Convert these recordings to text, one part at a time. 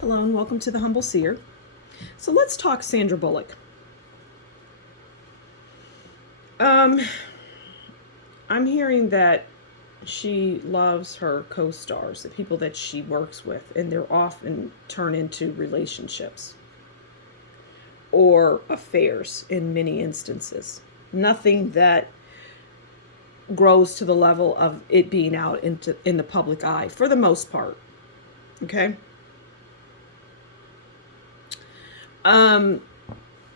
Hello and welcome to the Humble Seer. So let's talk Sandra Bullock. I'm hearing that she loves her co-stars, the people that she works with, and they're often turn into relationships or affairs in many instances. Nothing that grows to the level of it being out in the public eye for the most part. Okay?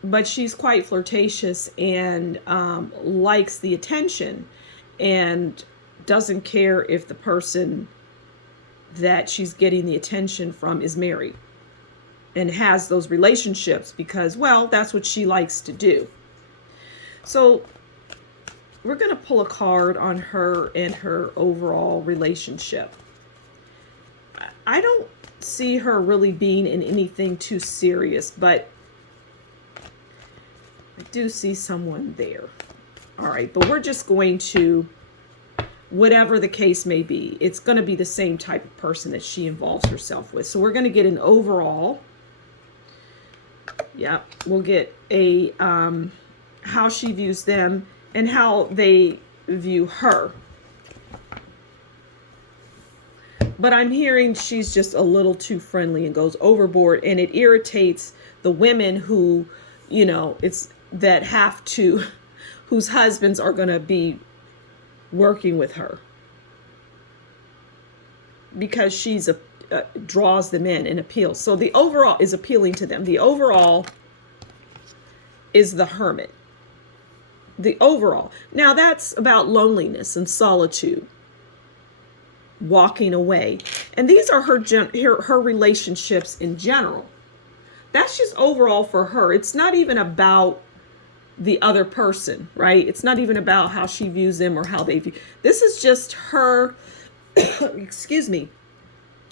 But she's quite flirtatious and likes the attention and doesn't care if the person that she's getting the attention from is married and has those relationships because, well, that's what she likes to do. So we're going to pull a card on her and her overall relationship. I don't see her really being in anything too serious, but I do see someone there. All right, but we're just going to, whatever the case may be, it's going to be the same type of person that she involves herself with. So we're going to get an overall. Yeah, we'll get a how she views them and how they view her. But I'm hearing she's just a little too friendly and goes overboard, and it irritates the women who, it's that have to, whose husbands are going to be working with her because she's draws them in and appeals. So the overall is appealing to them. The overall is the hermit. The overall. Now that's about loneliness and solitude. Walking away, and these are her relationships in general. That's just overall for her. It's not even about the other person, right? It's not even about how she views them or how they view. This is just her excuse me,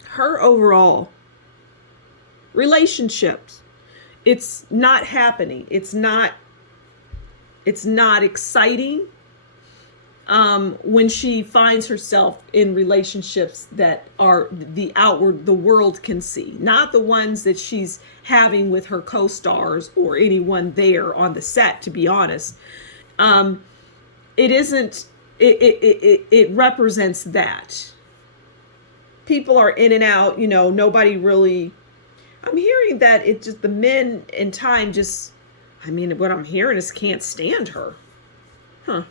her overall relationships. It's not happening. It's not exciting. When she finds herself in relationships that are the world can see, not the ones that she's having with her co-stars or anyone there on the set, to be honest. It isn't, it represents that. People are in and out, nobody really, I'm hearing that it just, the men in time just, what I'm hearing is can't stand her. Huh.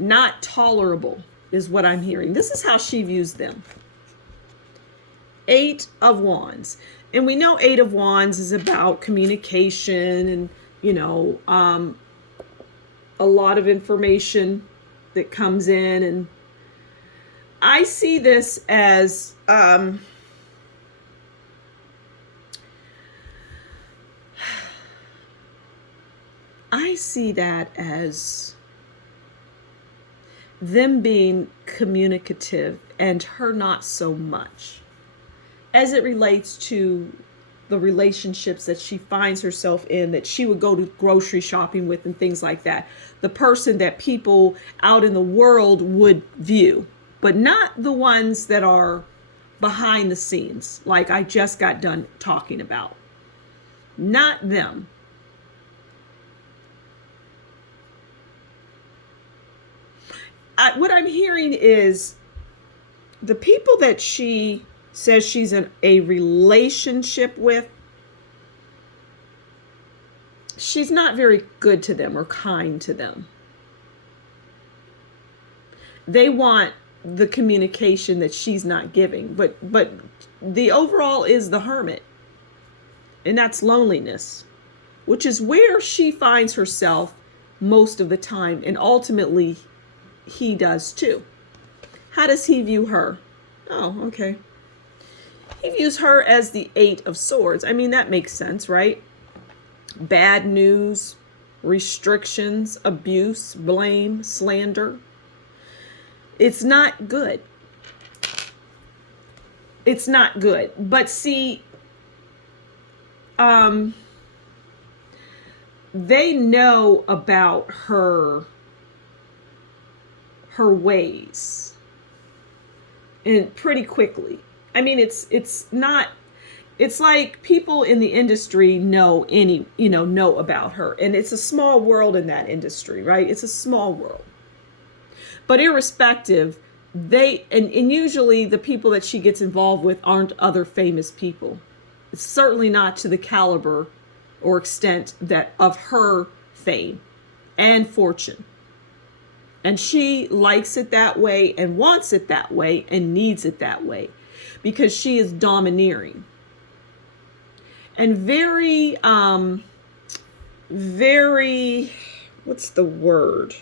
Not tolerable is what I'm hearing. This is how she views them. 8 of Wands. And we know 8 of Wands is about communication and, a lot of information that comes in. And I see this as, I see that as them being communicative and her not so much as it relates to the relationships that she finds herself in, that she would go to grocery shopping with and things like that. The person that people out in the world would view, but not the ones that are behind the scenes, like I just got done talking about. Not them. What I'm hearing is the people that she says she's in a relationship with, she's not very good to them or kind to them. They want the communication that she's not giving, but the overall is the hermit, and that's loneliness, which is where she finds herself most of the time, and ultimately he does too. How does he view her? Oh, okay. He views her as the 8 of Swords. That makes sense, right? Bad news, restrictions, abuse, blame, slander. It's not good. It's not good. But see, they know about her ways and pretty quickly. I mean, it's not, it's like people in the industry know know about her, and it's a small world in that industry, right? It's a small world. But irrespective, and usually the people that she gets involved with aren't other famous people. It's certainly not to the caliber or extent that of her fame and fortune. And she likes it that way and wants it that way and needs it that way because she is domineering and very, what's the word?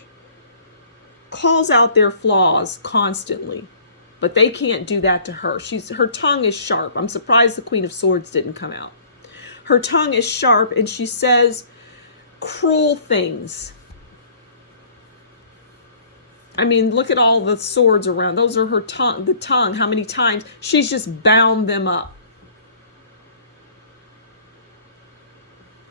Calls out their flaws constantly, but they can't do that to her. Her tongue is sharp. I'm surprised the Queen of Swords didn't come out. Her tongue is sharp and she says cruel things. I mean, look at all the swords around. Those are her tongue, the tongue, how many times she's just bound them up.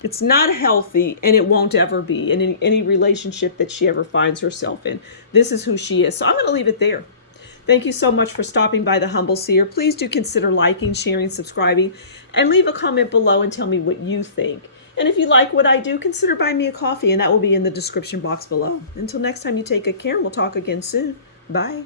It's not healthy, and it won't ever be in any relationship that she ever finds herself in. This is who she is. So I'm going to leave it there. Thank you so much for stopping by the Humble Seer. Please do consider liking, sharing, subscribing, and leave a comment below and tell me what you think. And if you like what I do, consider buying me a coffee, and that will be in the description box below. Until next time, you take good care, and we'll talk again soon. Bye.